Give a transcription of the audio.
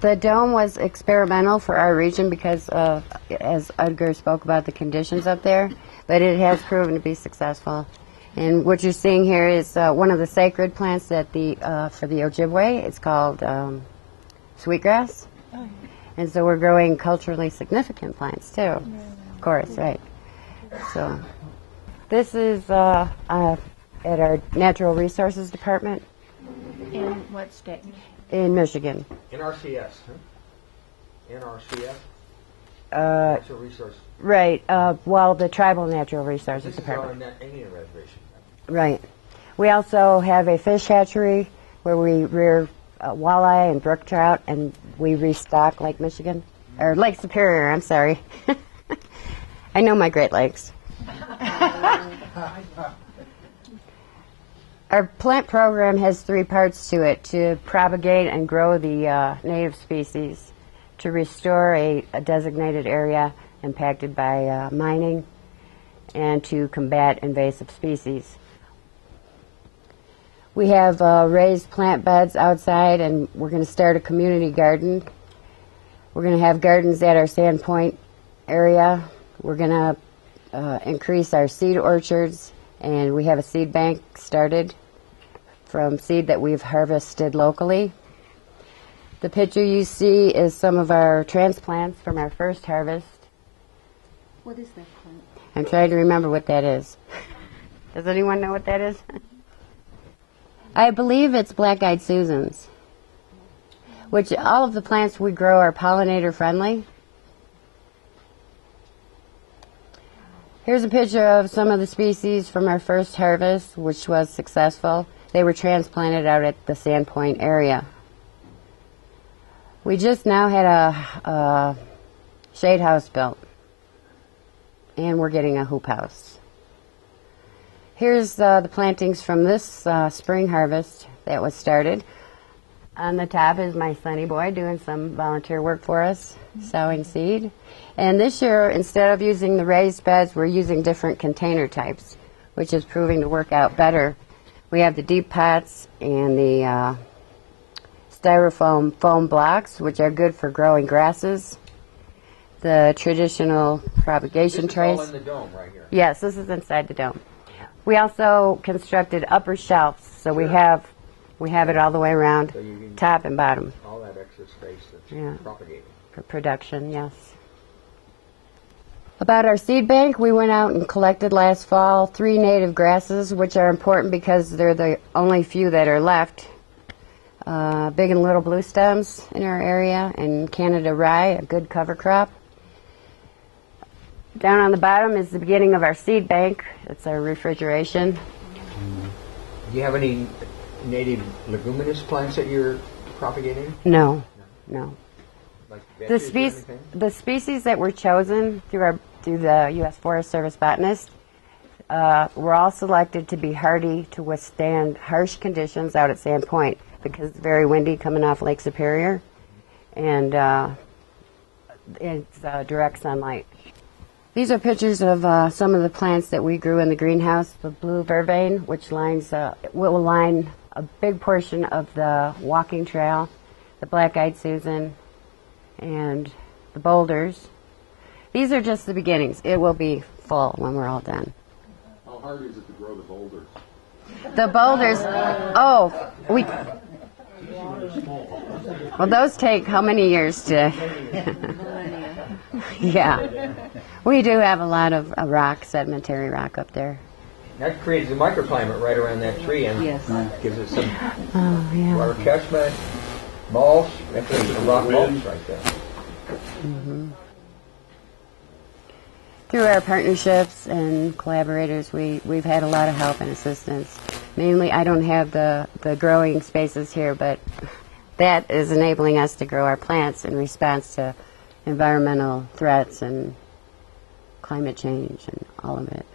The dome was experimental for our region because of, as Edgar spoke about, the conditions up there, but it has proven to be successful. And what you're seeing here is one of the sacred plants that for the Ojibwe. It's called sweetgrass. Oh, yeah. And so we're growing culturally significant plants too, of course, right. So this is at our Natural Resources Department. In what state? In Michigan. NRCS, huh? NRCS? Natural Resources. Right, well, the Tribal Natural Resources Department. This is our Indian reservation. Right. We also have a fish hatchery where we rear walleye and brook trout, and we restock Lake Michigan, or Lake Superior, I'm sorry. I know my Great Lakes. Our plant program has 3 parts to it: to propagate and grow the native species, to restore a designated area impacted by mining, and to combat invasive species. We have raised plant beds outside, and we're going to start a community garden. We're going to have gardens at our Sandpoint area. We're going to increase our seed orchards, and we have a seed bank started from seed that we've harvested locally. The picture you see is some of our transplants from our first harvest. What is that plant? I'm trying to remember what that is. Does anyone know what that is? I believe it's black-eyed Susans, which all of the plants we grow are pollinator friendly. Here's a picture of some of the species from our first harvest, which was successful. They were transplanted out at the Sandpoint area. We just now had a shade house built, and we're getting a hoop house. Here's the plantings from this spring harvest that was started. On the top is my Sunny Boy doing some volunteer work for us, sowing seed. And this year, instead of using the raised beds, we're using different container types, which is proving to work out better. We have the deep pots and the styrofoam foam blocks, which are good for growing grasses. The traditional propagation trays. This is all in the dome right here. Yes, this is inside the dome. We also constructed upper shelves, so we have it all the way around, So you can top and bottom. all that extra space that's propagating. For production, yes. About our seed bank, we went out and collected last fall 3 native grasses, which are important because they're the only few that are left. Big and little blue stems in our area, and Canada rye, a good cover crop. Down on the bottom is the beginning of our seed bank. It's our refrigeration. Do you have any native leguminous plants that you're propagating? No. Like The veggies or anything? species that were chosen through the U.S. Forest Service botanists were all selected to be hardy to withstand harsh conditions out at Sandpoint because it's very windy coming off Lake Superior, and it's direct sunlight. These are pictures of some of the plants that we grew in the greenhouse. The blue vervain, which will line a big portion of the walking trail, the black-eyed Susan, and the boulders. These are just the beginnings. It will be full when we're all done. How hard is it to grow the boulders? The boulders, well, those take how many years to... Yeah. We do have a lot of rock, sedimentary rock up there. That creates a microclimate right around that tree and gives it some water catchment, mulch. That creates a rock mulch right there. Mm-hmm. Through our partnerships and collaborators, we've had a lot of help and assistance. Mainly, I don't have the growing spaces here, but that is enabling us to grow our plants in response to environmental threats and climate change and all of it.